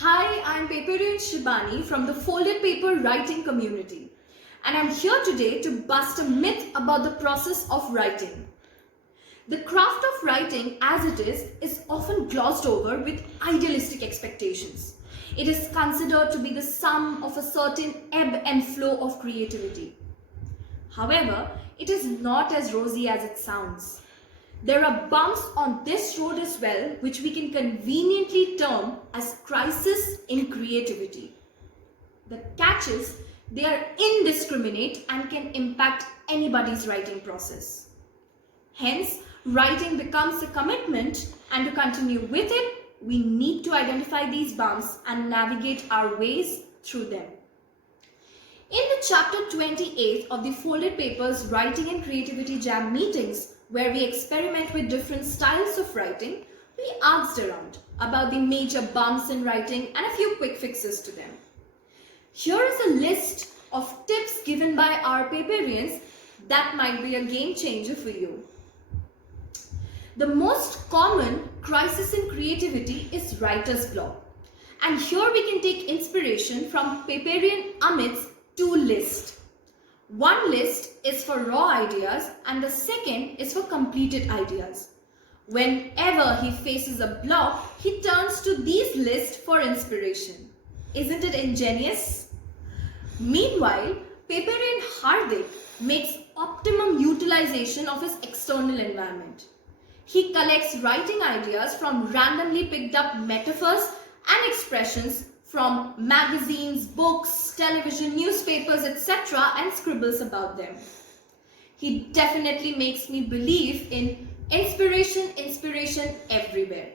Hi, I'm Paperian Shibani from the Folded Paper Writing community, and I'm here today to bust a myth about the process of writing. The craft of writing, as it is often glossed over with idealistic expectations. It is considered to be the sum of a certain ebb and flow of creativity. However, it is not as rosy as it sounds. There are bumps on this road as well, which we can conveniently term as crisis in creativity. The catch is they are indiscriminate and can impact anybody's writing process. Hence, writing becomes a commitment, and to continue with it, we need to identify these bumps and navigate our ways through them. In the chapter 28 of the Folded Papers Writing and Creativity Jam meetings, where we experiment with different styles of writing, we asked around about the major bumps in writing and a few quick fixes to them. Here is a list of tips given by our paperians that might be a game changer for you. The most common crisis in creativity is writer's block. And here we can take inspiration from paperian Amit's two lists. One list is for raw ideas and the second is for completed ideas. Whenever he faces a block, he turns to these lists for inspiration. Isn't it ingenious? Meanwhile, paperian Hardik makes optimum utilization of his external environment. He collects writing ideas from randomly picked up metaphors and expressions from magazines, books, television, newspapers, etc. and scribbles about them. He definitely makes me believe in inspiration everywhere.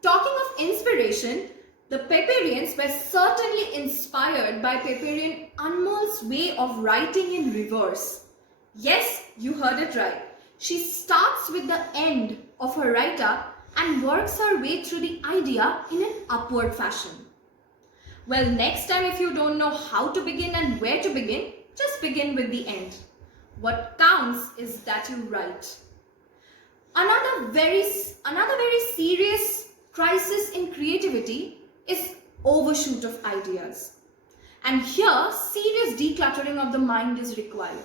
Talking of inspiration, the paperians were certainly inspired by paperian Anmol's way of writing in reverse. Yes, you heard it right. She starts with the end of her write-up and works her way through the idea in an upward fashion. Well, next time if you don't know how to begin and where to begin, just begin with the end. What counts is that you write. Another very serious crisis in creativity is overshoot of ideas. And here, serious decluttering of the mind is required.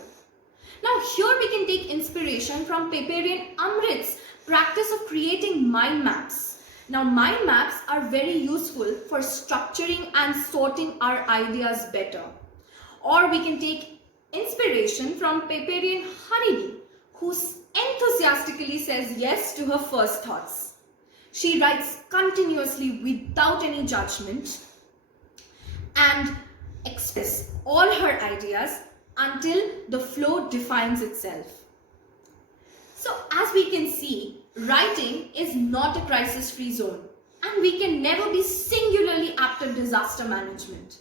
Now here we can take inspiration from paperian Amrit's practice of creating mind maps. Now mind maps are very useful for structuring and sorting our ideas better. Or we can take inspiration from paperian Harini, who enthusiastically says yes to her first thoughts. She writes continuously without any judgment and expresses all her ideas until the flow defines itself. So as we can see, writing is not a crisis-free zone, and we can never be singularly apt at disaster management.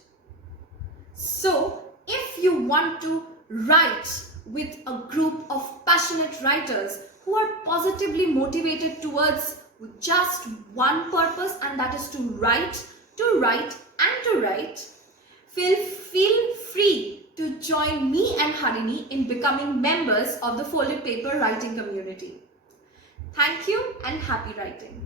So if you want to write with a group of passionate writers who are positively motivated towards just one purpose, and that is to write, feel free to join me and Harini in becoming members of the Folded Paper Writing community. Thank you and happy writing.